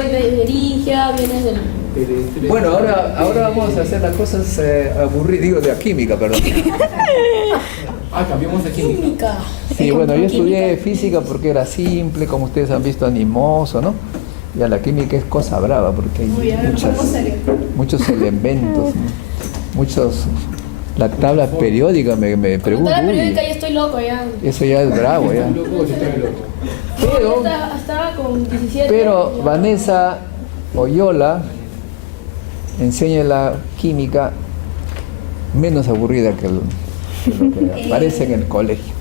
Fuente de Erigia, vienes del... Bueno, ahora vamos a hacer las cosas aburridas, digo, de la química, perdón. Cambiamos de química. Química. Sí, bueno, yo estudié física porque era simple, como ustedes han visto, animoso, ¿no? Ya la química es cosa brava porque hay muchos elementos, ¿no? Muchos... La tabla periódica me pregunto. La tabla uy, periódica ya estoy loco ya. eso ya es bravo, ya. Pero, Estaba con 17. pero ya. Vanessa Oyola enseña la química menos aburrida que lo que aparece en el colegio.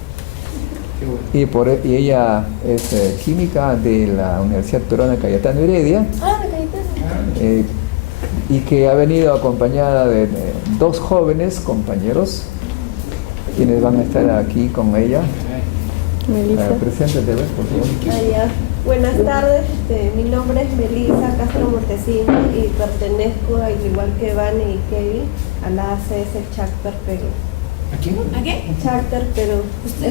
Y ella es química de la Universidad Peruana Cayetano Heredia. Ah, de Cayetano. Y que ha venido acompañada de dos jóvenes compañeros quienes van a estar aquí con ella. Melissa. Preséntate, ¿ves? Por favor. Buenas tardes, mi nombre es Melissa Castro Montesino y pertenezco, al igual que Vane y Kevin, a la ACS Chapter Perú. ¿A quién? ¿A qué? Chapter Perú.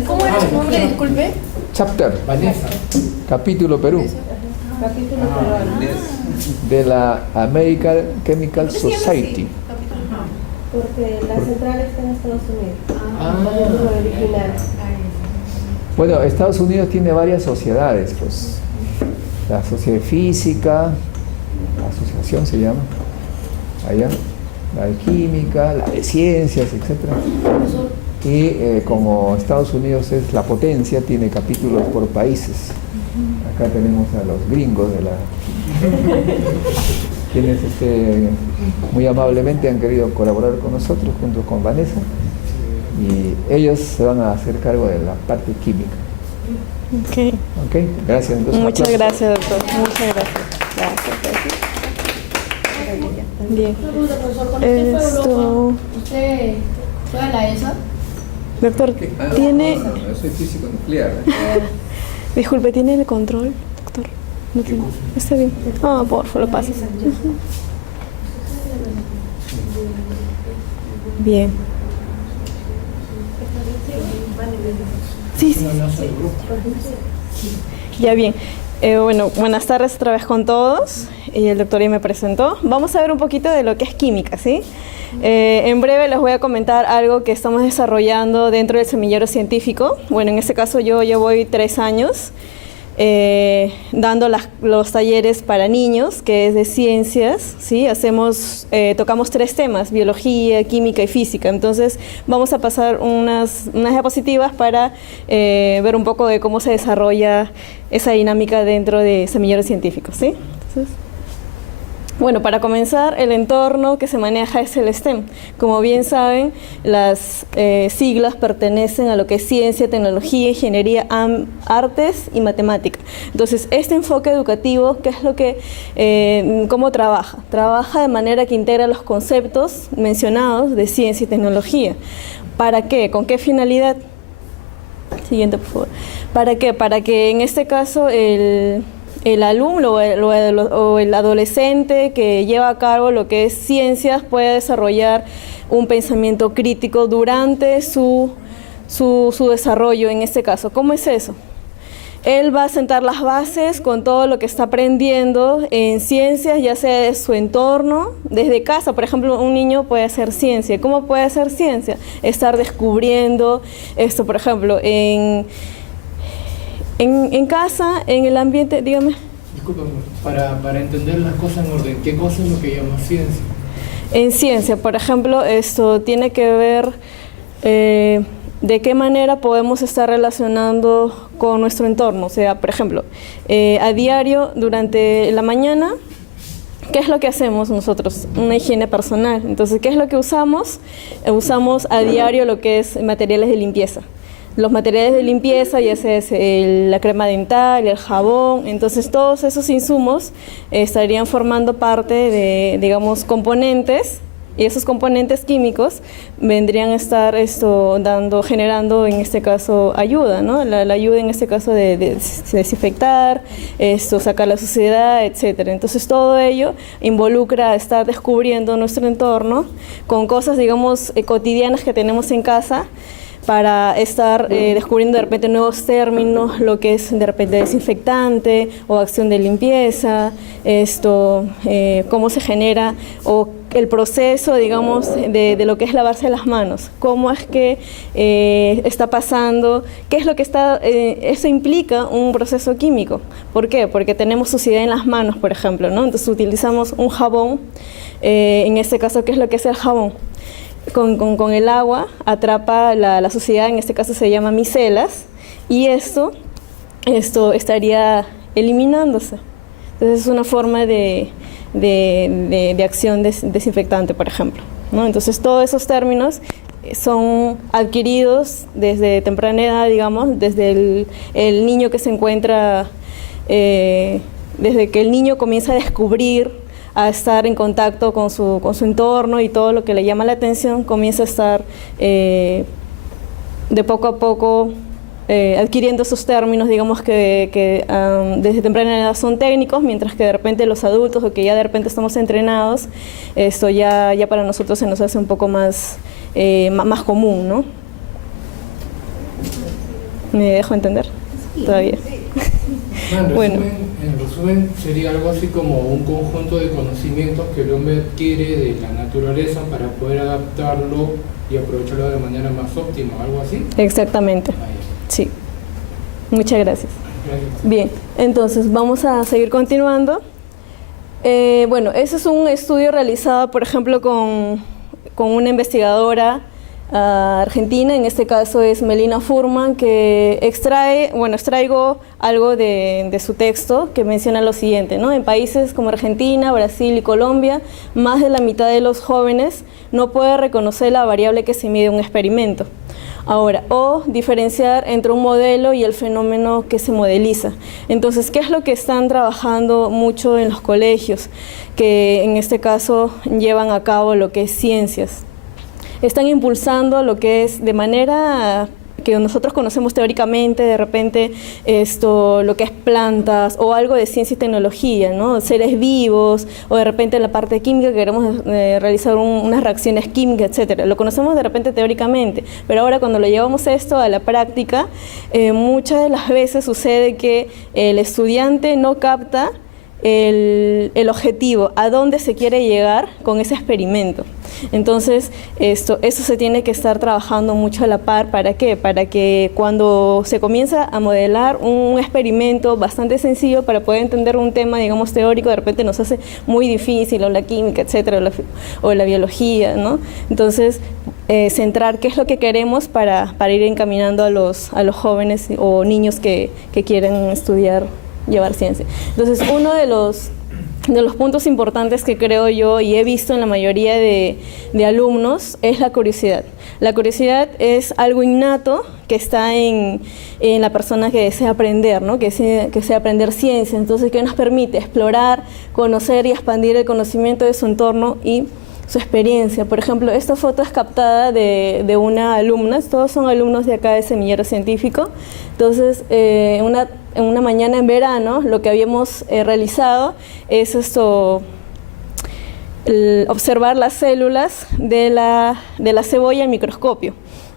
¿Cómo era su nombre? Disculpe. Chapter, Vanessa. capítulo Perú, Capítulo peruano. de la American Chemical Society. Porque la central está en Estados Unidos. Ah. Capítulo original. Bueno, Estados Unidos tiene varias sociedades, pues. La Sociedad de Física, la asociación se llama, allá, la de Química, la de Ciencias, etc. Y como Estados Unidos es la potencia, tiene capítulos por países. Acá tenemos a los gringos de la... quienes muy amablemente han querido colaborar con nosotros, junto con Vanessa. Y ellos se van a hacer cargo de la parte química. Ok. Gracias. Entonces, Muchas aplausos. gracias, doctor. Muchas gracias. Bien. Una pregunta, profesor. Cuando usted fue a Europa, ¿usted fue a la ESA? Doctor, ¿tiene, Yo soy físico nuclear. disculpe, ¿tiene el control, doctor? No tiene. Está bien. Por favor, lo pasas. Bien. Sí. Ya bien. Bueno, buenas tardes otra vez con todos. El doctor ya me presentó. Vamos a ver un poquito de lo que es química, ¿sí? En breve les voy a comentar algo que estamos desarrollando dentro del semillero científico. Bueno, en este caso yo voy 3 años dando los talleres para niños, que es de ciencias, ¿sí? Tocamos 3 temas, biología, química y física. Entonces vamos a pasar unas diapositivas para ver un poco de cómo se desarrolla esa dinámica dentro de semilleros científicos, ¿sí? Entonces, bueno, para comenzar, el entorno que se maneja es el STEM. Como bien saben, las siglas pertenecen a lo que es ciencia, tecnología, ingeniería, artes y matemática. Entonces, este enfoque educativo, ¿qué es lo que, cómo trabaja? Trabaja de manera que integra los conceptos mencionados de ciencia y tecnología. ¿Para qué? ¿Con qué finalidad? Siguiente, por favor. ¿Para qué? Para que en este caso el alumno o el adolescente que lleva a cabo lo que es ciencias pueda desarrollar un pensamiento crítico durante su desarrollo en este caso. ¿Cómo es eso? Él va a sentar las bases con todo lo que está aprendiendo en ciencias, ya sea de su entorno, desde casa. Por ejemplo, un niño puede hacer ciencia. ¿Cómo puede hacer ciencia? Estar descubriendo esto, por ejemplo, en casa, en el ambiente, dígame. Discúlpame, para entender las cosas en orden, ¿qué cosa es lo que llama ciencia? En ciencia, por ejemplo, esto tiene que ver de qué manera podemos estar relacionando con nuestro entorno. O sea, por ejemplo, a diario, durante la mañana, ¿qué es lo que hacemos nosotros? Una higiene personal. Entonces, ¿qué es lo que usamos? Usamos a diario lo que es materiales de limpieza. Los materiales de limpieza, ya sea la crema dental, el jabón, entonces todos esos insumos estarían formando parte de, digamos, componentes, y esos componentes químicos vendrían a estar generando en este caso ayuda, ¿no? La ayuda en este caso de desinfectar, sacar la suciedad, etcétera. Entonces todo ello involucra estar descubriendo nuestro entorno con cosas, digamos, cotidianas que tenemos en casa, para estar descubriendo de repente nuevos términos, lo que es de repente desinfectante o acción de limpieza, cómo se genera o el proceso, digamos, de lo que es lavarse las manos, cómo es que está pasando, qué es lo que está, eso implica un proceso químico. ¿Por qué? Porque tenemos suciedad en las manos, por ejemplo, ¿no? Entonces utilizamos un jabón, en este caso, ¿qué es lo que es el jabón? Con el agua atrapa la suciedad, en este caso se llama micelas, y esto estaría eliminándose. Entonces es una forma de acción desinfectante, por ejemplo, ¿no? Entonces todos esos términos son adquiridos desde temprana edad, digamos, desde el niño que se encuentra, desde que el niño comienza a descubrir, a estar en contacto con su entorno y todo lo que le llama la atención, comienza a estar de poco a poco adquiriendo esos términos, digamos que desde temprana edad son técnicos, mientras que de repente los adultos o que ya de repente estamos entrenados, esto ya para nosotros se nos hace un poco más común, ¿no? ¿Me dejo entender? Todavía. En resumen, sería algo así como un conjunto de conocimientos que el hombre adquiere de la naturaleza para poder adaptarlo y aprovecharlo de la manera más óptima, algo así. Exactamente. Sí. Muchas gracias. Bien, entonces vamos a seguir continuando. Bueno, ese es un estudio realizado, por ejemplo, con una investigadora argentina, en este caso es Melina Furman, que extraigo algo de su texto que menciona lo siguiente, ¿no? En países como Argentina, Brasil y Colombia, más de la mitad de los jóvenes no puede reconocer la variable que se mide en un experimento. Ahora, o diferenciar entre un modelo y el fenómeno que se modeliza. Entonces, ¿qué es lo que están trabajando mucho en los colegios? Que en este caso llevan a cabo lo que es ciencias. Están impulsando lo que es de manera que nosotros conocemos teóricamente, de repente lo que es plantas o algo de ciencia y tecnología, ¿no? Seres vivos, o de repente en la parte química queremos realizar unas reacciones químicas, etcétera. Lo conocemos de repente teóricamente, pero ahora cuando lo llevamos esto a la práctica, muchas de las veces sucede que el estudiante no capta el objetivo, a dónde se quiere llegar con ese experimento. Entonces, eso se tiene que estar trabajando mucho a la par. ¿Para qué? Para que cuando se comienza a modelar un experimento bastante sencillo para poder entender un tema, digamos, teórico, de repente nos hace muy difícil, o la química, etcétera, o la biología, ¿no? Entonces, centrar qué es lo que queremos para ir encaminando a los jóvenes o niños que quieren estudiar, llevar ciencia. Entonces, uno de los puntos importantes que creo yo y he visto en la mayoría de alumnos es la curiosidad. La curiosidad es algo innato que está en la persona que desea aprender, ¿no? que desea aprender ciencia. Entonces, que nos permite explorar, conocer y expandir el conocimiento de su entorno y su experiencia. Por ejemplo, esta foto es captada de una alumna, todos son alumnos de acá de Semillero Científico. Entonces, en una mañana en verano, lo que habíamos realizado es observar las células de la cebolla en microscopio.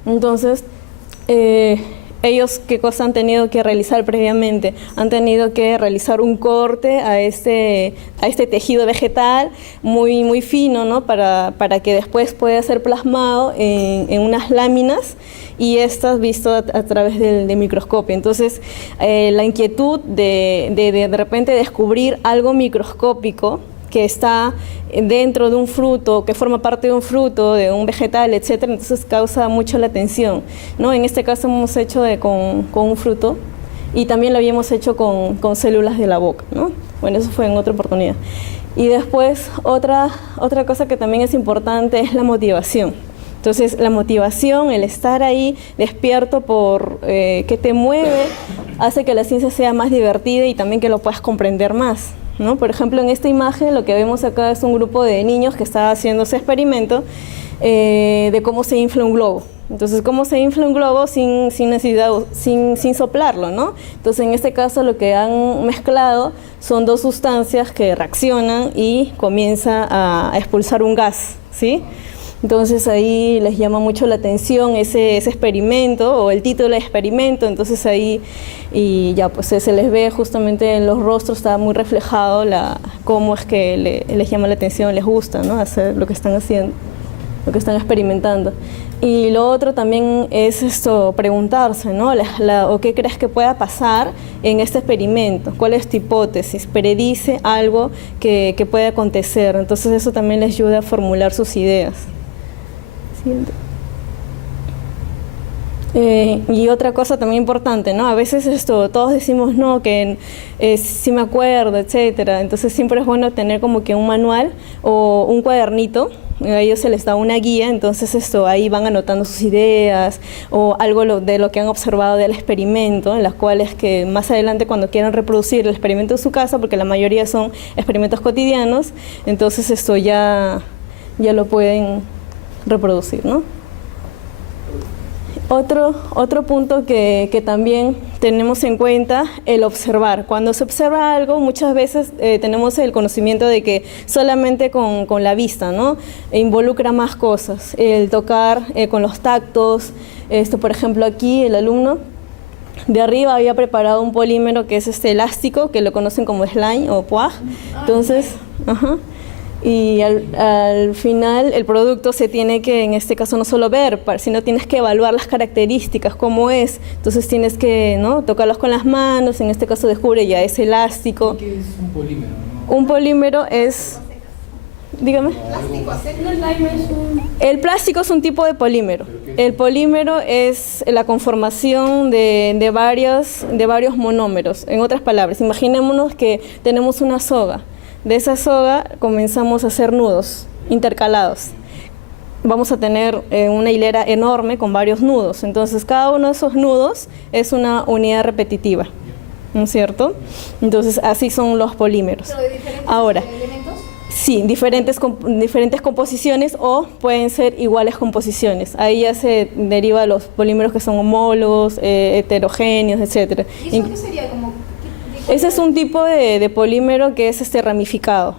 Entonces, ellos, ¿qué cosa han tenido que realizar previamente? Han tenido que realizar un corte a este tejido vegetal muy, muy fino, ¿no? Para que después pueda ser plasmado en unas láminas y estas visto a través del microscopio. Entonces, la inquietud de repente descubrir algo microscópico que está dentro de un fruto, que forma parte de un fruto, de un vegetal, etcétera, entonces causa mucho la atención, ¿no? En este caso hemos hecho con un fruto y también lo habíamos hecho con células de la boca, ¿no? Bueno, eso fue en otra oportunidad. Y después, otra cosa que también es importante es la motivación. Entonces, la motivación, el estar ahí despierto por qué te mueve, hace que la ciencia sea más divertida y también que lo puedas comprender más, ¿no? Por ejemplo, en esta imagen lo que vemos acá es un grupo de niños que está haciendo ese experimento de cómo se infla un globo. Entonces, cómo se infla un globo sin soplarlo, ¿no? Entonces, en este caso lo que han mezclado son dos sustancias que reaccionan y comienza a expulsar un gas, ¿sí? Entonces ahí les llama mucho la atención ese experimento o el título del experimento. Entonces ahí y ya pues se les ve justamente en los rostros, está muy reflejado cómo es que les llama la atención, les gusta, ¿no? Hacer lo que están haciendo, lo que están experimentando. Y lo otro también es preguntarse, ¿no? ¿O qué crees que pueda pasar en este experimento? ¿Cuál es tu hipótesis? Predice algo que puede acontecer. Entonces eso también les ayuda a formular sus ideas. Siguiente. Y otra cosa también importante, ¿no? A veces todos decimos, no, que sí me acuerdo, etcétera. Entonces siempre es bueno tener como que un manual o un cuadernito. A ellos se les da una guía, entonces ahí van anotando sus ideas o algo de lo que han observado del experimento, en las cuales que más adelante cuando quieran reproducir el experimento en su casa, porque la mayoría son experimentos cotidianos, entonces ya lo pueden reproducir, ¿no? Otro punto que también tenemos en cuenta, el observar. Cuando se observa algo, muchas veces tenemos el conocimiento de que solamente con la vista, ¿no? Involucra más cosas. El tocar con los tactos. Por ejemplo, aquí el alumno de arriba había preparado un polímero que es elástico, que lo conocen como slime o poag. Entonces, y al final el producto se tiene que, en este caso, no solo ver, sino tienes que evaluar las características, cómo es. Entonces tienes que, ¿no?, tocarlos con las manos, en este caso descubre ya es elástico. ¿Qué es un polímero, no? Un polímero es... Dígame. El plástico es un tipo de polímero. El polímero es la conformación de varios monómeros. En otras palabras, imaginémonos que tenemos una soga. De esa soga comenzamos a hacer nudos intercalados. Vamos a tener una hilera enorme con varios nudos. Entonces, cada uno de esos nudos es una unidad repetitiva, ¿no es cierto? Entonces, así son los polímeros. ¿Pero de diferentes elementos? Sí, diferentes composiciones o pueden ser iguales composiciones. Ahí ya se deriva los polímeros que son homólogos, heterogéneos, etc. ¿Y eso qué sería? Ese es un tipo de polímero que es ramificado.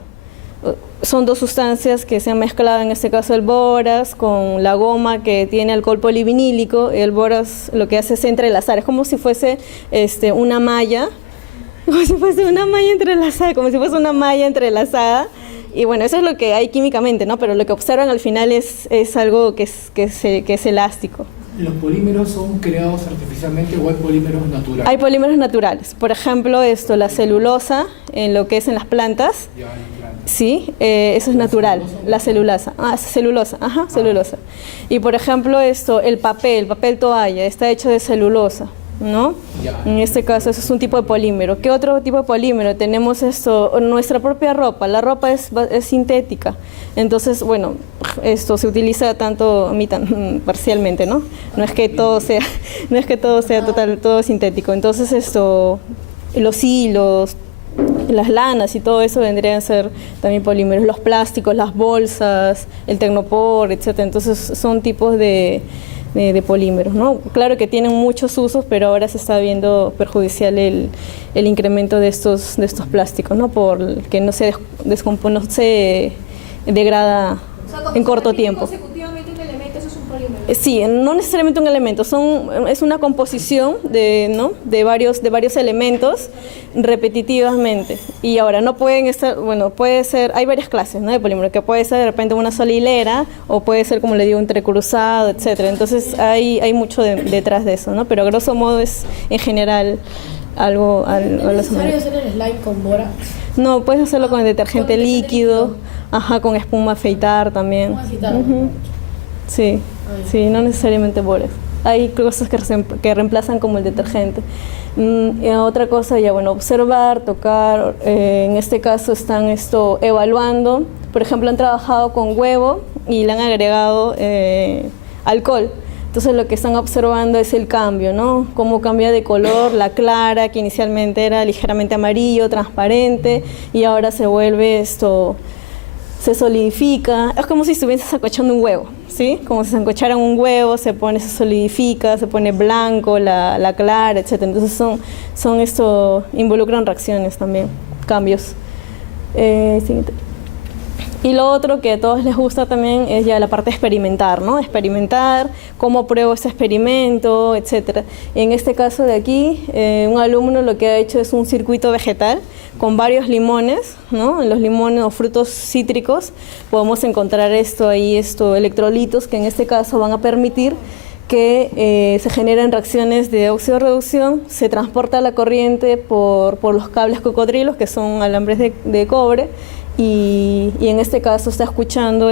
Son dos sustancias que se han mezclado, en este caso el bórax con la goma que tiene alcohol polivinílico. El bórax lo que hace es entrelazar, es como si fuese una malla, entrelazada. Y bueno, eso es lo que hay químicamente, ¿no? Pero lo que observan al final es algo que es elástico. ¿Los polímeros son creados artificialmente o hay polímeros naturales? Hay polímeros naturales. Por ejemplo, la celulosa, en lo que es en las plantas. Ya, en plantas. Sí, eso es natural. La celulosa. Celulosa. Celulosa. Y por ejemplo, el papel toalla, está hecho de celulosa, ¿no? Ya. En este caso, eso es un tipo de polímero. ¿Qué otro tipo de polímero? Tenemos nuestra propia ropa. La ropa es sintética. Entonces, bueno, se utiliza parcialmente, ¿no? No es que todo sea todo sintético. Entonces, los hilos, las lanas y todo eso vendrían a ser también polímeros. Los plásticos, las bolsas, el tecnopor, etcétera. Entonces, son tipos de polímeros, ¿no? Claro que tienen muchos usos, pero ahora se está viendo perjudicial el incremento de estos plásticos, ¿no? Porque no se degrada en corto tiempo. Consecutivamente un elemento, eso es un polímero. Sí, no necesariamente un elemento, es una composición de varios elementos repetitivamente. Y ahora no pueden estar, puede ser, hay varias clases, ¿no?, de polímero, que puede ser de repente una sola hilera o puede ser, como le digo, entrecruzado, etcétera. Entonces hay mucho detrás de eso, ¿no? Pero a grosso modo es en general algo ¿No es necesario hacer el slime con bórax? No, puedes hacerlo con detergente líquido, con espuma afeitar también. ¿Cómo afeitar? Sí, no necesariamente bórax. Hay cosas que reemplazan como el detergente. Y otra cosa, observar, tocar. En este caso están evaluando. Por ejemplo, han trabajado con huevo y le han agregado alcohol. Entonces lo que están observando es el cambio, ¿no? Cómo cambia de color la clara, que inicialmente era ligeramente amarillo, transparente, y ahora se vuelve se solidifica. Es como si estuviese sancochando un huevo, ¿sí? Como si sancocharan un huevo, se solidifica, se pone blanco, la clara, etc. Entonces involucran reacciones también, cambios. Siguiente. Y lo otro que a todos les gusta también es ya la parte de experimentar, ¿no? Experimentar, cómo pruebo ese experimento, etcétera. En este caso de aquí, un alumno lo que ha hecho es un circuito vegetal con varios limones, ¿no? En los limones o frutos cítricos podemos encontrar electrolitos que en este caso van a permitir que se generen reacciones de óxido de reducción, se transporta la corriente por los cables cocodrilos, que son alambres de cobre, y en este caso está escuchando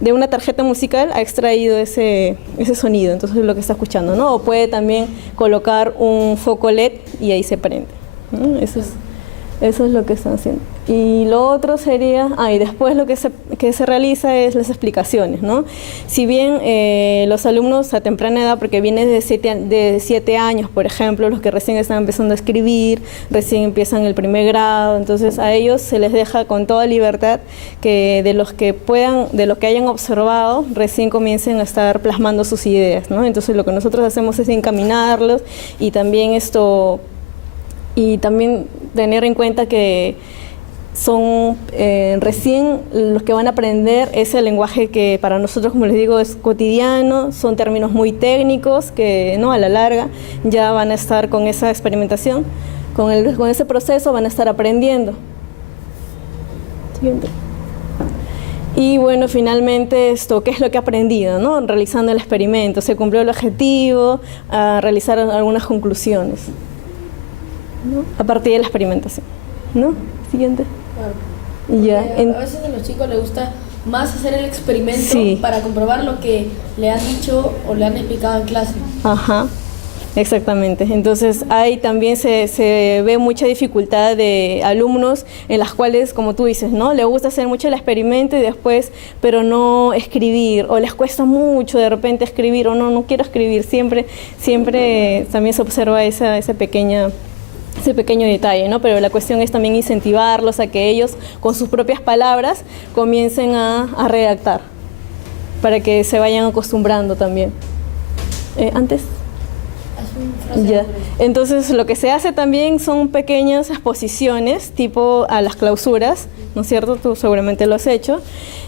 de una tarjeta musical, ha extraído ese sonido, entonces es lo que está escuchando, ¿no? O puede también colocar un foco LED y ahí se prende, ¿no? Eso es lo que están haciendo. Y lo otro sería, y después lo que se realiza es las explicaciones, ¿no? Si bien los alumnos a temprana edad, porque vienen de 7 años, por ejemplo, los que recién están empezando a escribir, recién empiezan el primer grado, entonces a ellos se les deja con toda libertad que de lo que hayan observado, recién comiencen a estar plasmando sus ideas, ¿no? Entonces lo que nosotros hacemos es encaminarlos y también tener en cuenta que son recién los que van a aprender ese lenguaje que para nosotros, como les digo, es cotidiano, son términos muy técnicos que, ¿no?, a la larga ya van a estar con esa experimentación, con ese proceso van a estar aprendiendo. Siguiente. Y bueno, finalmente ¿qué es lo que he aprendido, ¿no? Realizando el experimento, se cumplió el objetivo, a realizar algunas conclusiones, ¿no?, a partir de la experimentación, ¿no? Siguiente. Claro. Ya. A veces a los chicos les gusta más hacer el experimento, sí, para comprobar lo que le han dicho o le han explicado en clase. Ajá, exactamente. Entonces ahí también se ve mucha dificultad de alumnos en las cuales, como tú dices, ¿no?, le gusta hacer mucho el experimento y después, pero no escribir, o les cuesta mucho de repente escribir, o no quiero escribir. Siempre también se observa ese pequeño detalle, ¿no? Pero la cuestión es también incentivarlos a que ellos, con sus propias palabras, comiencen a redactar, para que se vayan acostumbrando también. Antes. Ya. Entonces lo que se hace también son pequeñas exposiciones, tipo a las clausuras, ¿no es cierto? Tú seguramente lo has hecho.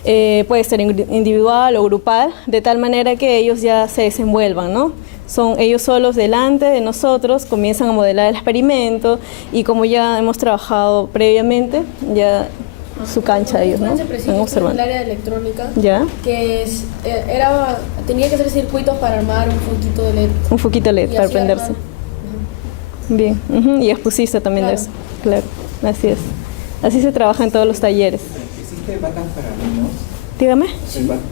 Puede ser individual o grupal, de tal manera que ellos ya se desenvuelvan, ¿no? Son ellos solos delante de nosotros, comienzan a modelar el experimento y como ya hemos trabajado previamente, ya su cancha ellos, ¿no? Están observando. En el área de electrónica, ¿ya? Que tenía que hacer circuitos para armar un foquito de LED. Un foquito LED para prenderse. Bien, y expusiste también, claro, de eso. Claro, así es. Así se trabaja en todos los talleres. ¿Existe batas para niños? Dígame.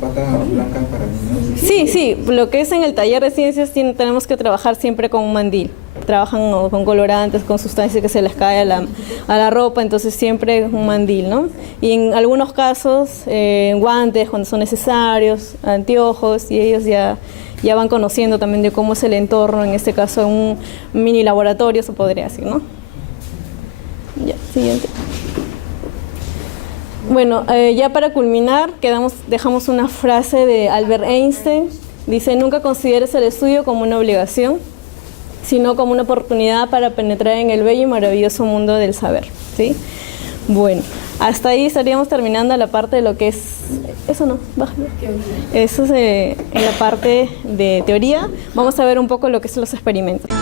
¿Bata blanca para niños? Sí, lo que es en el taller de ciencias tenemos que trabajar siempre con un mandil. Trabajan con colorantes, con sustancias que se les cae a la ropa, entonces siempre un mandil, ¿no? Y en algunos casos, guantes cuando son necesarios, anteojos, y ellos ya van conociendo también de cómo es el entorno, en este caso un mini laboratorio, se podría decir, ¿no? Ya, siguiente. Bueno, ya para culminar, dejamos una frase de Albert Einstein. Dice: nunca consideres el estudio como una obligación, sino como una oportunidad para penetrar en el bello y maravilloso mundo del saber, ¿sí? Bueno, hasta ahí estaríamos terminando la parte de lo que es... Eso no, bájalo. Eso es en la parte de teoría. Vamos a ver un poco lo que son los experimentos.